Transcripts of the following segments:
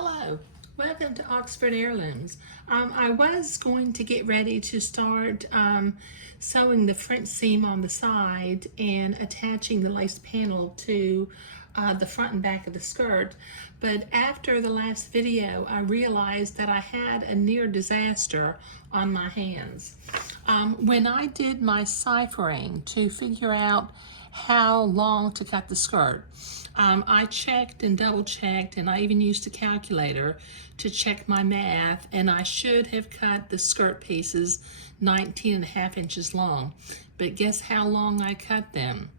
Hello, welcome to Oxford Heirlooms. I was going to get ready to start sewing the French seam on the side and attaching the lace panel to the front and back of the skirt, but after the last video I realized that I had a near disaster on my hands. When I did my ciphering to figure out how long to cut the skirt, I checked and double checked, and I even used a calculator to check my math, and I should have cut the skirt pieces 19.5 inches long. But guess how long I cut them?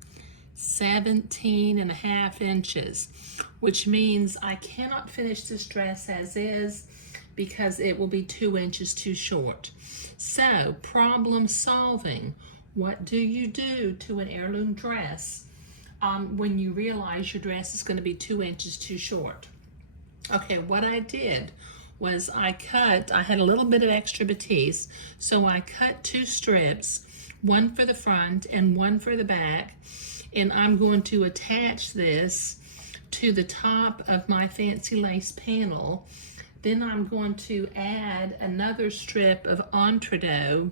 17.5 inches, which means I cannot finish this dress as is because it will be 2 inches too short. So, problem solving. What do you do to an heirloom dress when you realize your dress is going to be 2 inches too short? Okay, what I did was I had a little bit of extra batiste, so I cut 2 strips, one for the front and one for the back, and I'm going to attach this to the top of my fancy lace panel. Then I'm going to add another strip of entredeaux.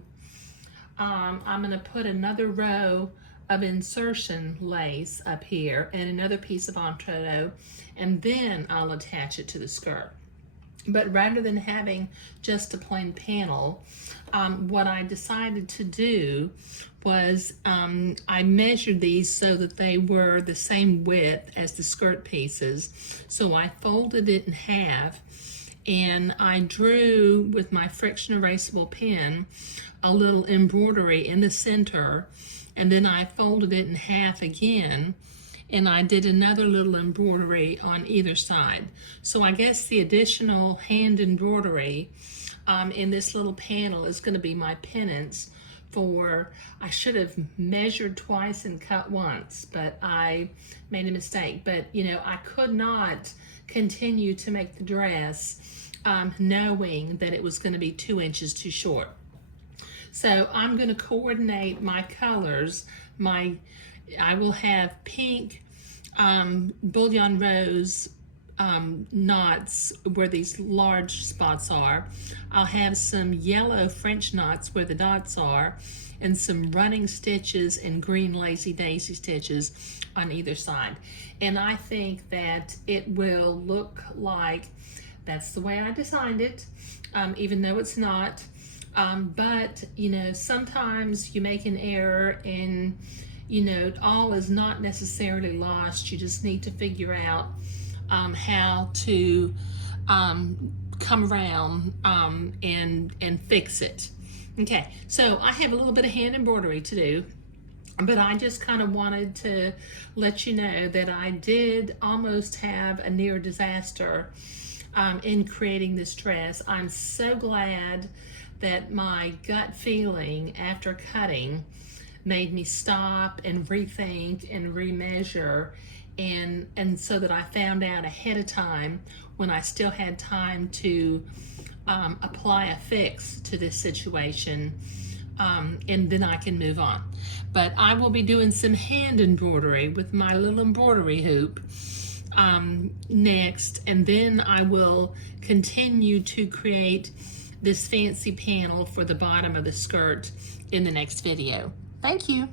I'm going to put another row of insertion lace up here and another piece of entredeaux, and then I'll attach it to the skirt. But rather than having just a plain panel, what I decided to do was I measured these so that they were the same width as the skirt pieces. So I folded it in half, and I drew with my friction erasable pen a little embroidery in the center, and then I folded it in half again, and I did another little embroidery on either side. So I guess the additional hand embroidery in this little panel is going to be my penance for, I should have measured twice and cut once, but I made a mistake. But you know, I could not continue to make the dress knowing that it was going to be 2 inches too short. So I'm going to coordinate my colors. I will have pink bullion rose knots where these large spots are. I'll have some yellow French knots where the dots are, and some running stitches and green lazy daisy stitches on either side. And I think that it will look like that's the way I designed it, even though it's not. But you know, sometimes you make an error, and you know, all is not necessarily lost. You just need to figure out how to come around and fix it. Okay, so I have a little bit of hand embroidery to do, but I just kind of wanted to let you know that I did almost have a near disaster in creating this dress. I'm so glad that my gut feeling after cutting made me stop and rethink and remeasure, and so that I found out ahead of time when I still had time to apply a fix to this situation, and then I can move on. But I will be doing some hand embroidery with my little embroidery hoop next, and then I will continue to create this fancy panel for the bottom of the skirt in the next video. Thank you.